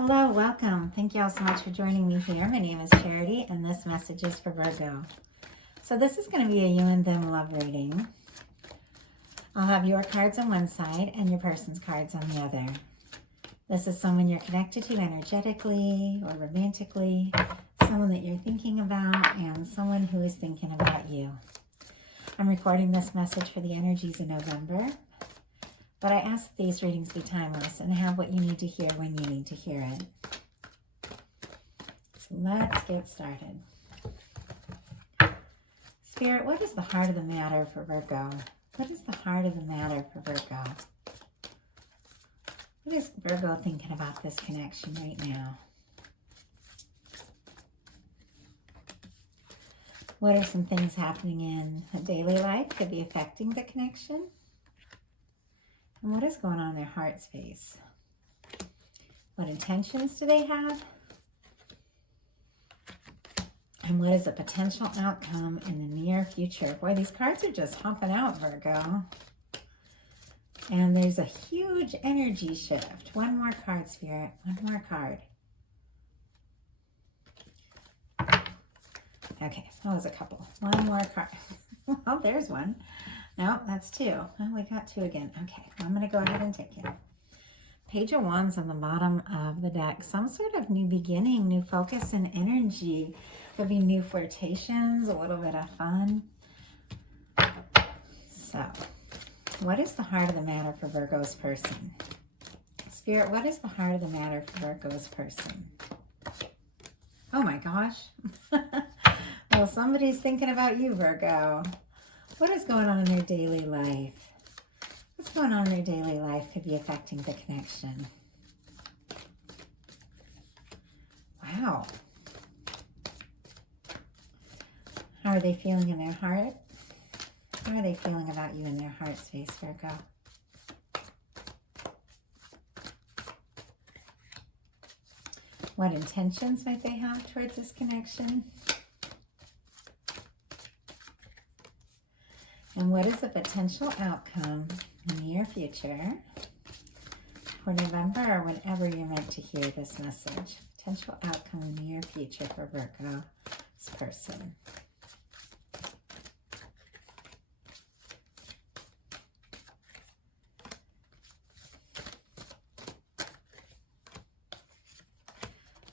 Hello, welcome. Thank you all so much for joining me here. My name is Charity, and this message is for Virgo. So this is going to be a you and them love reading. I'll have your cards on one side and your person's cards on the other. This is someone you're connected to energetically or romantically, someone that you're thinking about, and someone who is thinking about you. I'm recording this message for the energies in November. But I ask that these readings be timeless and have what you need to hear when you need to hear it. So let's get started. Spirit, what is the heart of the matter for Virgo? What is the heart of the matter for Virgo? What is Virgo thinking about this connection right now? What are some things happening in daily life could be affecting the connection? And what is going on in their heart space? What intentions do they have? And what is a potential outcome in the near future? Boy, these cards are just humping out, Virgo. And there's a huge energy shift. One more card, Spirit. One more card. Okay, that was a couple. One more card. Well, there's one. No, that's two. Oh, we got two again. Okay, I'm going to go ahead and take it. Page of Wands on the bottom of the deck. Some sort of new beginning, new focus and energy. Could be new flirtations, a little bit of fun. So, what is the heart of the matter for Virgo's person? Spirit, what is the heart of the matter for Virgo's person? Oh my gosh. Well, somebody's thinking about you, Virgo. What is going on in their daily life? What's going on in their daily life could be affecting the connection. Wow. How are they feeling in their heart? How are they feeling about you in their heart space, Virgo? What intentions might they have towards this connection? And what is the potential outcome in the near future for November or whenever you're meant to hear this message? Potential outcome in the near future for Virgo, this person.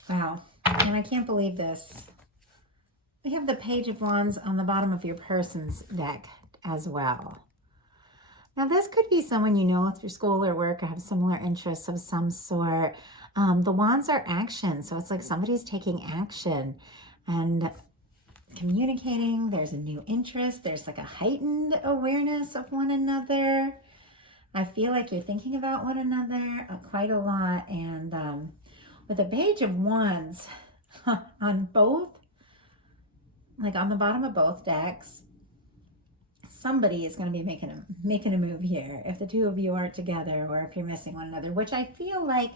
Wow, and I can't believe this. We have the Page of Wands on the bottom of your person's deck as well. Now this could be someone you know through school or work or have similar interests of some sort. The wands are action, so it's like somebody's taking action and communicating. There's a new interest. There's like a heightened awareness of one another. I feel like you're thinking about one another quite a lot. And with the Page of Wands on both, like on the bottom of both decks, somebody is going to be making a move here if the two of you aren't together or if you're missing one another, which I feel like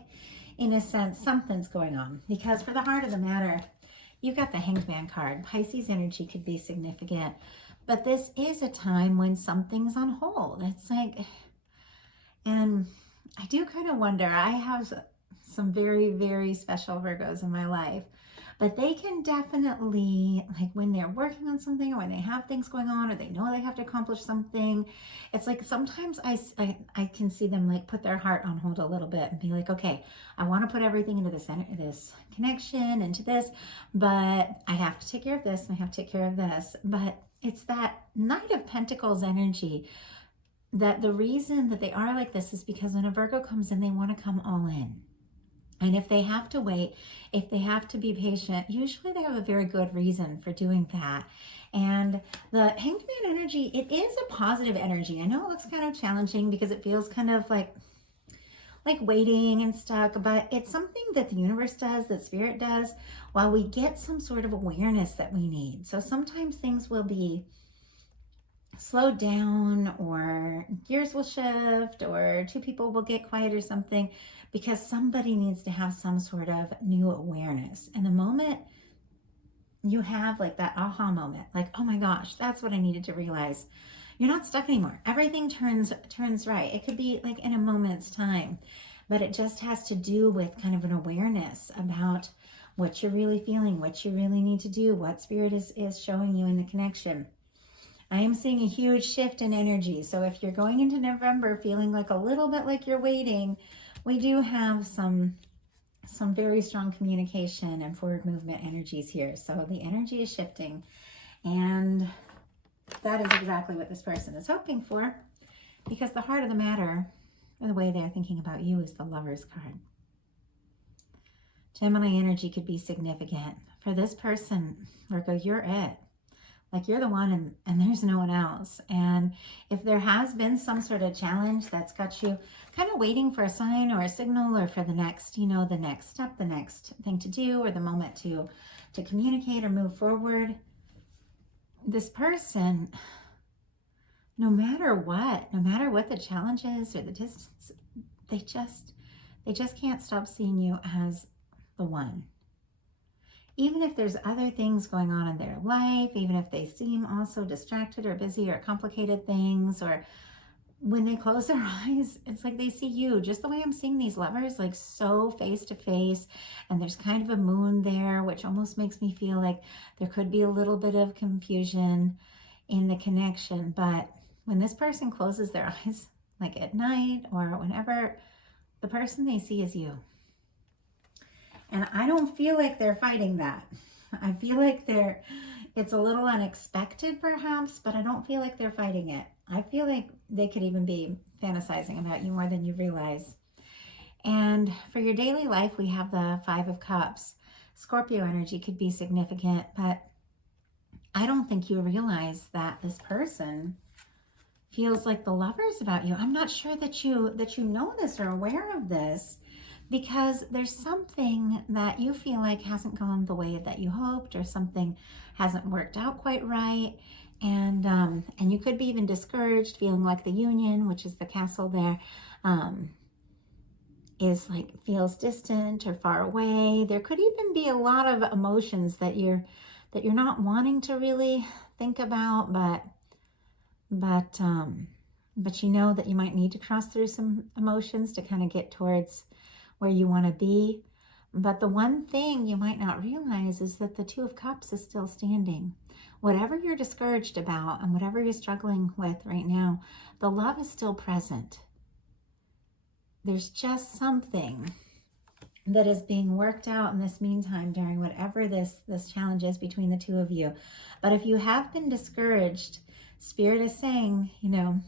in a sense something's going on, because for the heart of the matter you've got the Hanged Man card. Pisces energy could be significant, but this is a time when something's on hold. It's like, and I do kind of wonder, I have some very, very special Virgos in my life, but they can definitely, like when they're working on something or when they have things going on or they know they have to accomplish something, it's like sometimes I can see them like put their heart on hold a little bit and be like, okay, I want to put everything into this connection, into this, but I have to take care of this and I have to take care of this. But it's that Knight of Pentacles energy that the reason that they are like this is because when a Virgo comes in, they want to come all in. And if they have to wait, if they have to be patient, usually they have a very good reason for doing that. And the Hanged Man energy, it is a positive energy. I know it looks kind of challenging because it feels kind of like waiting and stuck, but it's something that the universe does, that spirit does, while we get some sort of awareness that we need. So sometimes things will be slowed down or gears will shift or two people will get quiet or something because somebody needs to have some sort of new awareness. And the moment you have like that aha moment, like, oh my gosh, that's what I needed to realize. You're not stuck anymore. Everything turns right. It could be like in a moment's time. but it just has to do with kind of an awareness about what you're really feeling, what you really need to do, what Spirit is showing you in the connection. I am seeing a huge shift in energy. So if you're going into November feeling like a little bit like you're waiting, we do have some very strong communication and forward movement energies here. So the energy is shifting, and that is exactly what this person is hoping for, because the heart of the matter, or the way they're thinking about you, is the Lover's card. Gemini energy could be significant. For this person, Virgo, you're it. Like, you're the one, and there's no one else. And if there has been some sort of challenge that's got you kind of waiting for a sign or a signal, or for the next, the next step, the next thing to do, or the moment to communicate or move forward, this person, no matter what the challenge is or the distance, they just can't stop seeing you as the one. Even if there's other things going on in their life, even if they seem also distracted or busy or complicated things, or when they close their eyes, it's like they see you, just the way I'm seeing these lovers, like so face to face. And there's kind of a moon there, which almost makes me feel like there could be a little bit of confusion in the connection. But when this person closes their eyes, like at night or whenever, the person they see is you. And I don't feel like they're fighting that. I feel like it's a little unexpected perhaps, but I don't feel like they're fighting it. I feel like they could even be fantasizing about you more than you realize. And for your daily life, we have the 5 of Cups. Scorpio energy could be significant, but I don't think you realize that this person feels like the Lover's about you. I'm not sure that you know this or aware of this, because there's something that you feel like hasn't gone the way that you hoped, or something hasn't worked out quite right. And you could be even discouraged, feeling like the Union, which is the castle there, feels distant or far away. There could even be a lot of emotions that you're not wanting to really think about, but you know that you might need to cross through some emotions to kind of get towards where you want to be. But the one thing you might not realize is that the 2 of Cups is still standing. Whatever you're discouraged about and whatever you're struggling with right now, the love is still present. There's just something that is being worked out in this meantime during whatever this challenge is between the 2 of you. But if you have been discouraged, Spirit is saying, the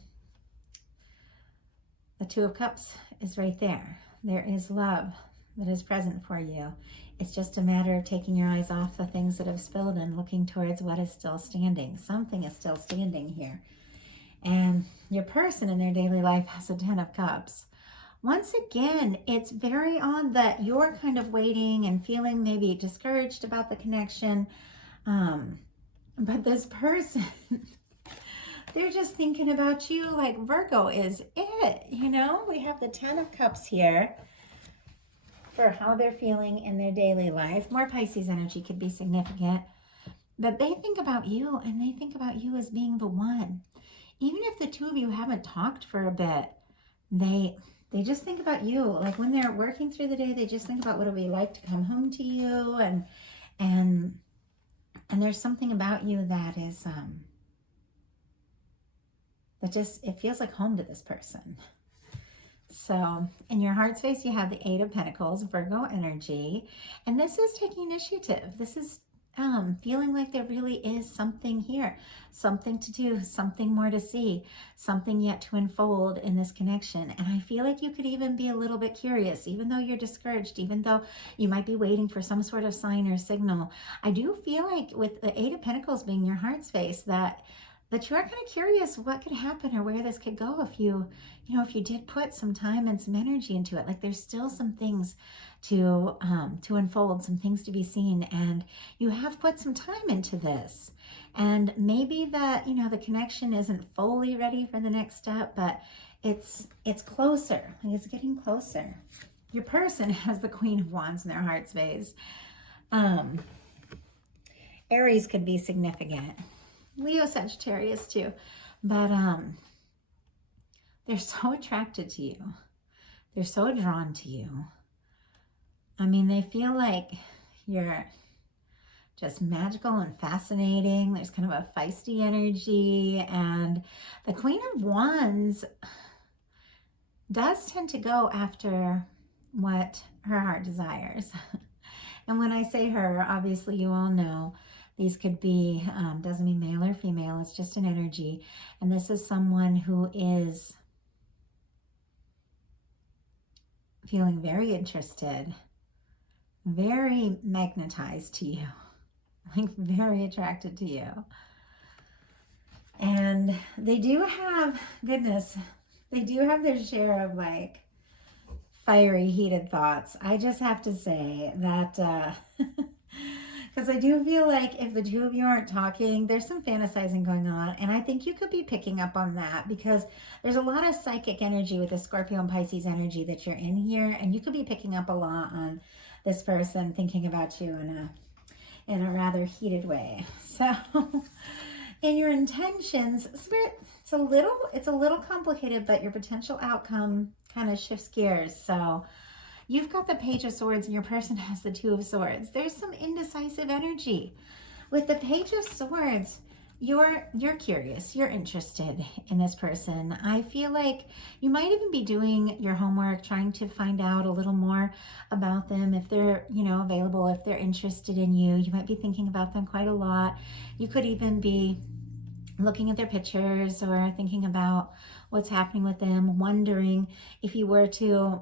2 of Cups is right there. There is love that is present for you. It's just a matter of taking your eyes off the things that have spilled and looking towards what is still standing. Something is still standing here. And your person in their daily life has a 10 of Cups. Once again, it's very odd that you're kind of waiting and feeling maybe discouraged about the connection. But this person, they're just thinking about you. Like, Virgo is it, We have the 10 of Cups here for how they're feeling in their daily life. More Pisces energy could be significant. But they think about you, and they think about you as being the one. Even if the 2 of you haven't talked for a bit, they just think about you. Like, when they're working through the day, they just think about what it would be like to come home to you. And there's something about you that is... it feels like home to this person. So in your heart space, you have the 8 of Pentacles, Virgo energy. And this is taking initiative. This is feeling like there really is something here, something to do, something more to see, something yet to unfold in this connection. And I feel like you could even be a little bit curious, even though you're discouraged, even though you might be waiting for some sort of sign or signal. I do feel like with the 8 of Pentacles being your heart space, that you are kind of curious what could happen or where this could go if you did put some time and some energy into it. Like, there's still some things to unfold, some things to be seen, and you have put some time into this. And maybe the connection isn't fully ready for the next step, but it's closer. Like, it's getting closer. Your person has the Queen of Wands in their heart space. Aries could be significant. Leo, Sagittarius too, but they're so attracted to you. They're so drawn to you. I mean, they feel like you're just magical and fascinating. There's kind of a feisty energy. And the Queen of Wands does tend to go after what her heart desires. And when I say her, obviously you all know these could be, doesn't mean male or female, it's just an energy. And this is someone who is feeling very interested, very magnetized to you, like very attracted to you. And they do have, goodness, they do have their share of like fiery, heated thoughts. I just have to say that, because I do feel like if the two of you aren't talking, there's some fantasizing going on. And I think you could be picking up on that because there's a lot of psychic energy with the Scorpio and Pisces energy that you're in here. And you could be picking up a lot on this person thinking about you in a rather heated way. So in your intentions, Spirit, it's a little complicated, but your potential outcome kind of shifts gears. So you've got the Page of Swords and your person has the Two of Swords. There's some indecisive energy. With the Page of Swords, you're curious, you're interested in this person. I feel like you might even be doing your homework, trying to find out a little more about them, if they're, available, if they're interested in you. You might be thinking about them quite a lot. You could even be looking at their pictures or thinking about what's happening with them, wondering if you were to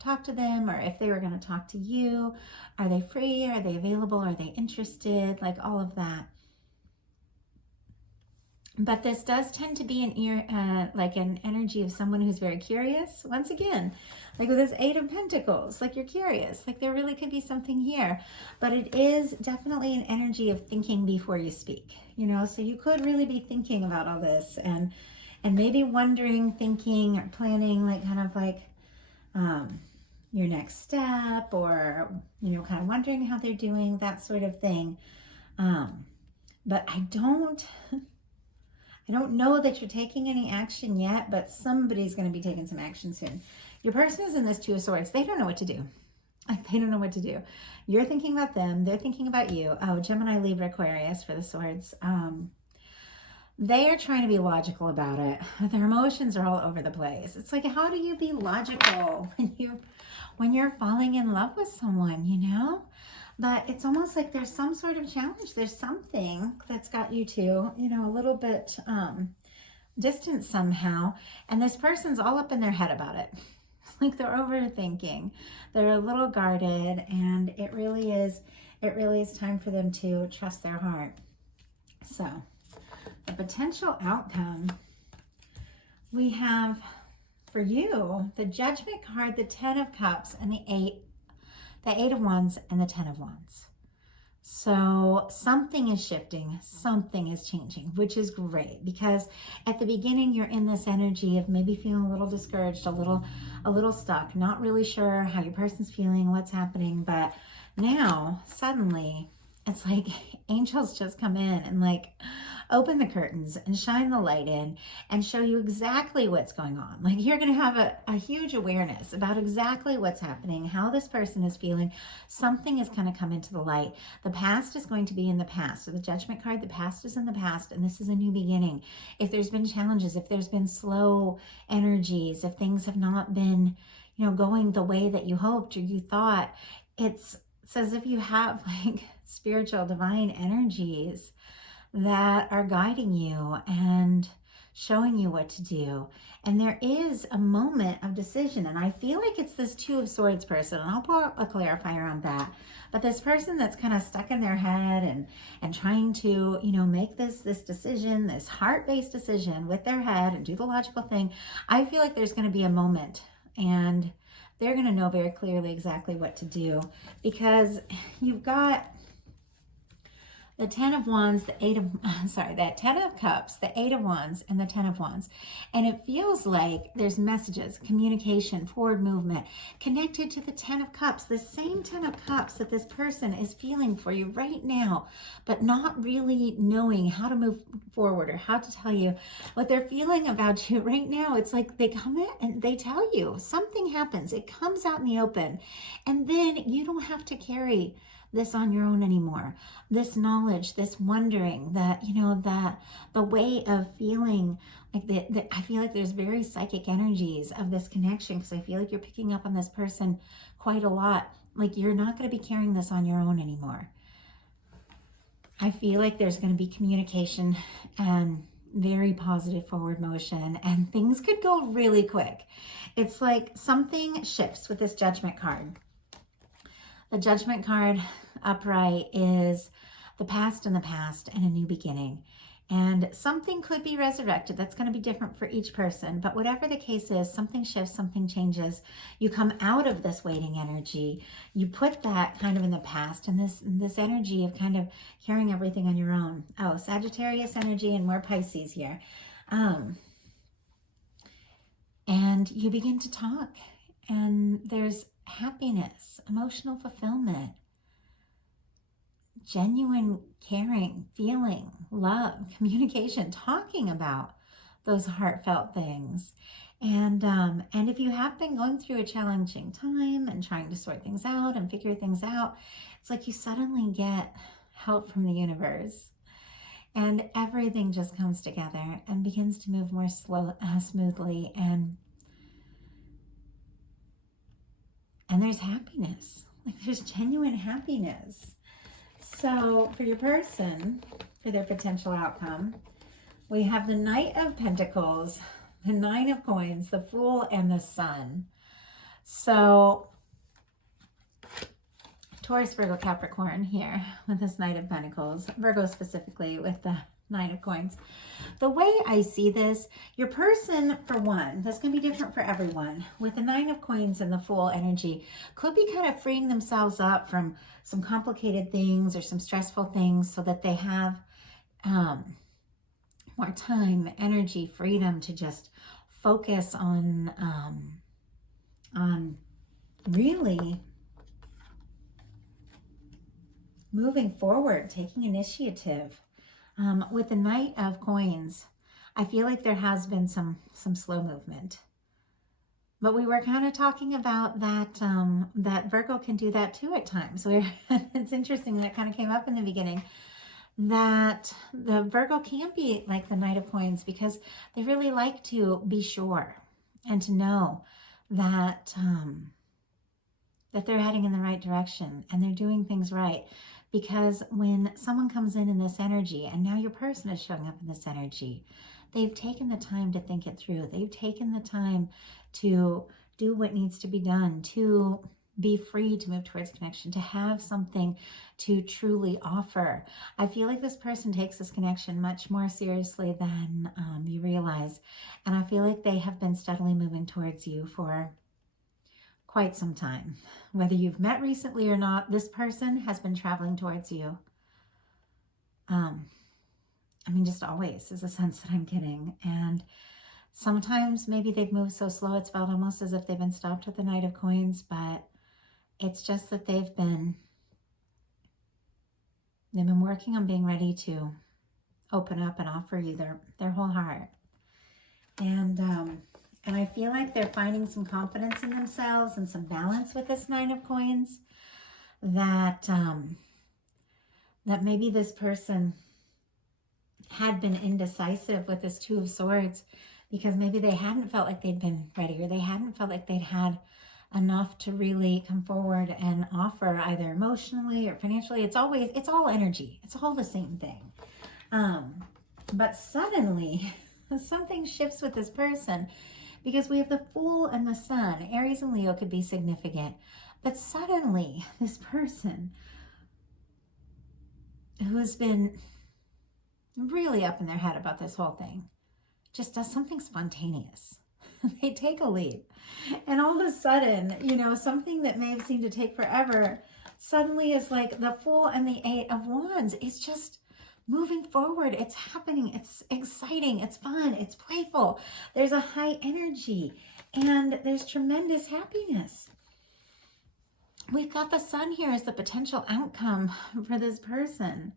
talk to them, or if they were going to talk to you. Are they free? Are they available? Are they interested? Like all of that. But this does tend to be like an energy of someone who's very curious. Once again, like with this Eight of Pentacles, like you're curious, like there really could be something here. But it is definitely an energy of thinking before you speak, so you could really be thinking about all this and maybe wondering, thinking, or planning, like kind of like your next step, or kind of wondering how they're doing, that sort of thing. But I don't know that you're taking any action yet, but somebody's going to be taking some action soon. Your person is in this Two of Swords. They don't know what to do. They don't know what to do. You're thinking about them. They're thinking about you. Oh, Gemini, Libra, Aquarius for the Swords. They are trying to be logical about it. Their emotions are all over the place. It's like, how do you be logical when you're falling in love with someone, But it's almost like there's some sort of challenge. There's something that's got you two, a little bit distant somehow. And this person's all up in their head about it. Like they're overthinking. They're a little guarded, and it really is time for them to trust their heart. So the potential outcome we have for you, the Judgment card, the Ten of Cups, and the Eight of Wands, and the Ten of Wands. So something is shifting, something is changing, which is great, because at the beginning you're in this energy of maybe feeling a little discouraged, a little stuck, not really sure how your person's feeling, what's happening. But now suddenly it's like angels just come in and like open the curtains and shine the light in and show you exactly what's going on. Like you're going to have a huge awareness about exactly what's happening, how this person is feeling. Something is going to come into the light. The past is going to be in the past. So the Judgment card, the past is in the past, and this is a new beginning. If there's been challenges, if there's been slow energies, if things have not been, going the way that you hoped or you thought, it's as if you have like spiritual divine energies that are guiding you and showing you what to do. And there is a moment of decision. And I feel like it's this Two of Swords person. And I'll put a clarifier on that. But this person that's kind of stuck in their head and trying to, make this decision, this heart-based decision with their head and do the logical thing. I feel like there's going to be a moment, and they're going to know very clearly exactly what to do, because you've got the 10 of Wands, the 8 of, sorry, that 10 of Cups, the 8 of Wands, and the 10 of Wands. And it feels like there's messages, communication, forward movement, connected to the 10 of Cups, the same 10 of Cups that this person is feeling for you right now, but not really knowing how to move forward or how to tell you what they're feeling about you right now. It's like they come in and they tell you, something happens, it comes out in the open, and then you don't have to carry this on your own anymore. This knowledge, this wondering, that, you know, that the way of feeling like that, I feel like there's very psychic energies of this connection, because I feel like you're picking up on this person quite a lot. Like you're not going to be carrying this on your own anymore. I feel like there's going to be communication and very positive forward motion, and things could go really quick. It's like something shifts with this Judgment card. The Judgment card upright is the past and a new beginning. And something could be resurrected. That's going to be different for each person. But whatever the case is, something shifts, something changes. You come out of this waiting energy. You put that kind of in the past, and this energy of kind of carrying everything on your own. Oh, Sagittarius energy and more Pisces here. And you begin to talk. And there's happiness, emotional fulfillment, genuine caring, feeling, love, communication, talking about those heartfelt things. And if you have been going through a challenging time and trying to sort things out and figure things out, it's like you suddenly get help from the universe, and everything just comes together and begins to move more smoothly, and there's happiness. Like there's genuine happiness. So for your person, for their potential outcome, we have the Knight of Pentacles, the 9 of Coins, the Fool, and the Sun. So Taurus, Virgo, Capricorn here with this Knight of Pentacles. Virgo specifically with the 9 of Coins. The way I see this, your person, for one, that's going to be different for everyone, with the 9 of Coins and the Fool energy, could be kind of freeing themselves up from some complicated things or some stressful things, so that they have more time, energy, freedom to just focus on really moving forward, taking initiative. With the Knight of Coins, I feel like there has been some slow movement. But we were kind of talking about that, that Virgo can do that too at times. It's interesting that it kind of came up in the beginning, that the Virgo can be like the Knight of Coins, because they really like to be sure and to know that, that they're heading in the right direction and they're doing things right. Because when someone comes in this energy, and now your person is showing up in this energy, they've taken the time to think it through. They've taken the time to do what needs to be done, to be free to move towards connection, to have something to truly offer. I feel like this person takes this connection much more seriously than you realize. And I feel like they have been steadily moving towards you for quite some time. Whether you've met recently or not, this person has been traveling towards you. I mean, just always is a sense that I'm getting. And sometimes maybe they've moved so slow, it's felt almost as if they've been stopped with the Knight of Coins, but it's just that they've been working on being ready to open up and offer you their whole heart. And I feel like they're finding some confidence in themselves and some balance with this 9 of Coins, that that maybe this person had been indecisive with this 2 of Swords, because maybe they hadn't felt like they'd been ready, or they hadn't felt like they'd had enough to really come forward and offer, either emotionally or financially. It's all energy. It's all the same thing. But suddenly something shifts with this person, because we have the Fool and the Sun. Aries and Leo could be significant, but suddenly this person who has been really up in their head about this whole thing just does something spontaneous. they take a leap. And all of a sudden, you know, something that may have seemed to take forever suddenly is like the Fool and the Eight of Wands. It's just moving forward. It's happening. It's exciting. It's fun. It's playful. There's a high energy and there's tremendous happiness. We've got the Sun here as the potential outcome for this person.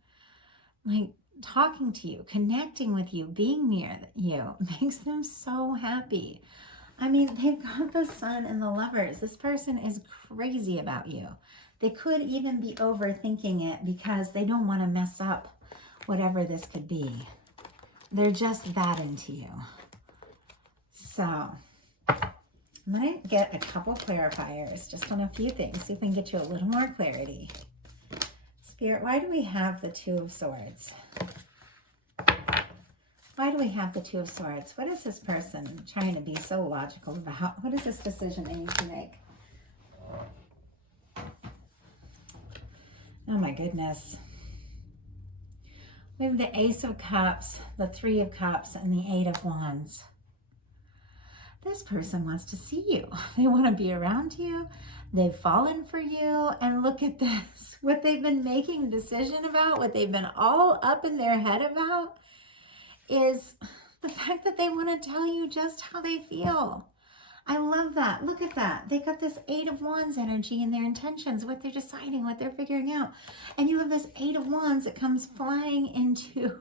Like, talking to you, connecting with you, being near you makes them so happy. I mean, they've got the Sun and the Lovers. This person is crazy about you. They could even be overthinking it because they don't want to mess up whatever this could be. They're just that into you. So I'm going to get a couple clarifiers just on a few things, see if we can get you a little more clarity. Spirit, why do we have the Two of Swords? Why do we have the Two of Swords? What is this person trying to be so logical about? What is this decision they need to make? Oh my goodness. We have the Ace of Cups, the Three of Cups, and the Eight of Wands. This person wants to see you. They want to be around you. They've fallen for you. And look at this. What they've been making a decision about, what they've been all up in their head about, is the fact that they want to tell you just how they feel. I love that. Look at that. They got this Eight of Wands energy in their intentions, what they're deciding, what they're figuring out. And you have this Eight of Wands that comes flying into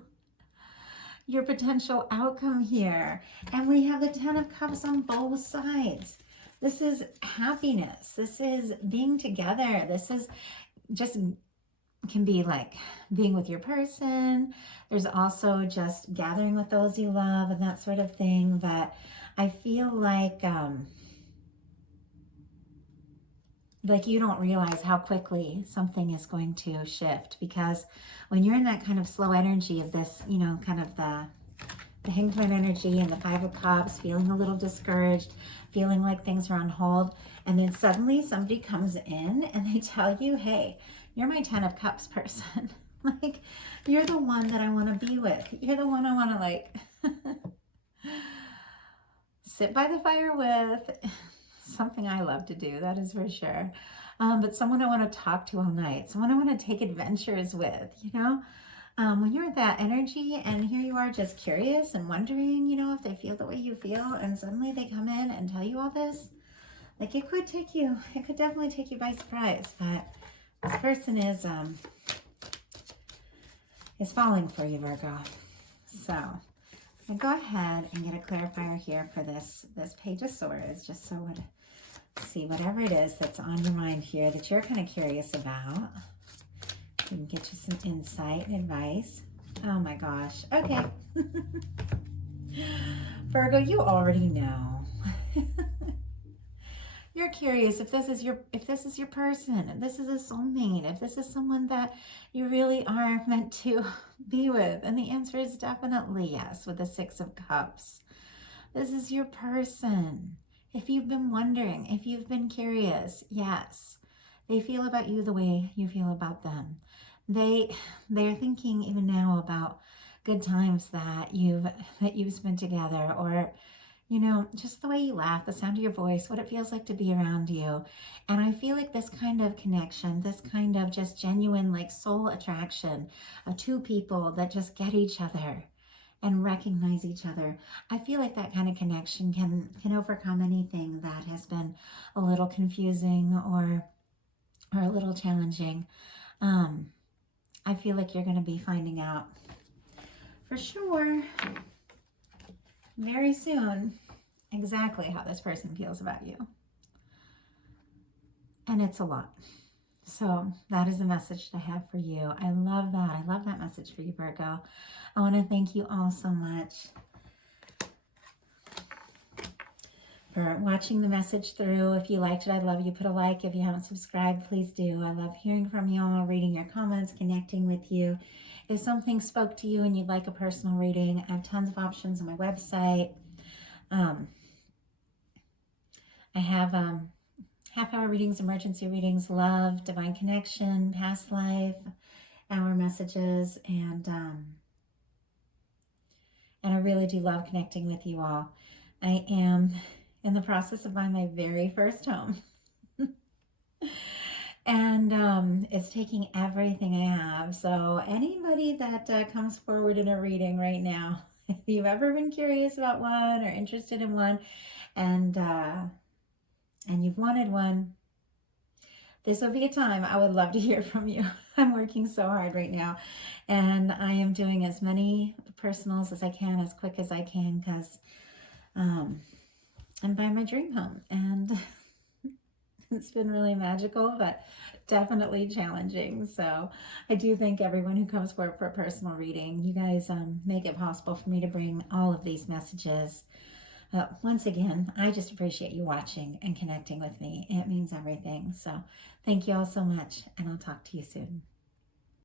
your potential outcome here. And we have the Ten of Cups on both sides. This is happiness. This is being together. This is just, can be like being with your person. There's also just gathering with those you love and that sort of thing. But I feel like you don't realize how quickly something is going to shift, because when you're in that kind of slow energy of this, you know, kind of the Hangman energy and the Five of Cups, feeling a little discouraged, feeling like things are on hold, and then suddenly somebody comes in and they tell you, hey, you're my Ten of Cups person. Like, you're the one that I want to be with. You're the one I want to, like, sit by the fire with. Something I love to do, that is for sure. But someone I want to talk to all night. Someone I want to take adventures with, you know? When you're at that energy and here you are just curious and wondering, you know, if they feel the way you feel, and suddenly they come in and tell you all this, like, it could definitely take you by surprise. But this person is falling for you, Virgo. So I'll go ahead and get a clarifier here for this Page of Swords, just so we'd see whatever it is that's on your mind here that you're kind of curious about. We can get you some insight and advice. Oh my gosh. Okay. Virgo, you already know. You're curious if this is your person, if this is a soulmate, if this is someone that you really are meant to be with. And the answer is definitely yes with the Six of Cups. This is your person. If you've been wondering, if you've been curious, yes. They feel about you the way you feel about them. They're thinking even now about good times that you've spent together, or, you know, just the way you laugh, the sound of your voice, what it feels like to be around you. And I feel like this kind of connection, this kind of just genuine, like, soul attraction of two people that just get each other and recognize each other. I feel like that kind of connection can overcome anything that has been a little confusing or a little challenging. I feel like you're going to be finding out for sure very soon exactly how this person feels about you. And it's a lot. So that is the message I have for you. I love that. I love that message for you, Virgo. I want to thank you all so much for watching the message through. If you liked it, I'd love you. Put a like. If you haven't subscribed, please do. I love hearing from you all, reading your comments, connecting with you. If something spoke to you and you'd like a personal reading, I have tons of options on my website. I have half-hour readings, emergency readings, love, divine connection, past life, hour messages, and I really do love connecting with you all. I am in the process of buying my very first home. And it's taking everything I have. So anybody that comes forward in a reading right now, if you've ever been curious about one or interested in one, and you've wanted one, this will be a time I would love to hear from you. I'm working so hard right now, and I am doing as many personals as I can, as quick as I can, because I'm buying my dream home, and it's been really magical, but definitely challenging. So I do thank everyone who comes forward for a personal reading. You guys make it possible for me to bring all of these messages. Once again, I just appreciate you watching and connecting with me. It means everything. So thank you all so much, and I'll talk to you soon.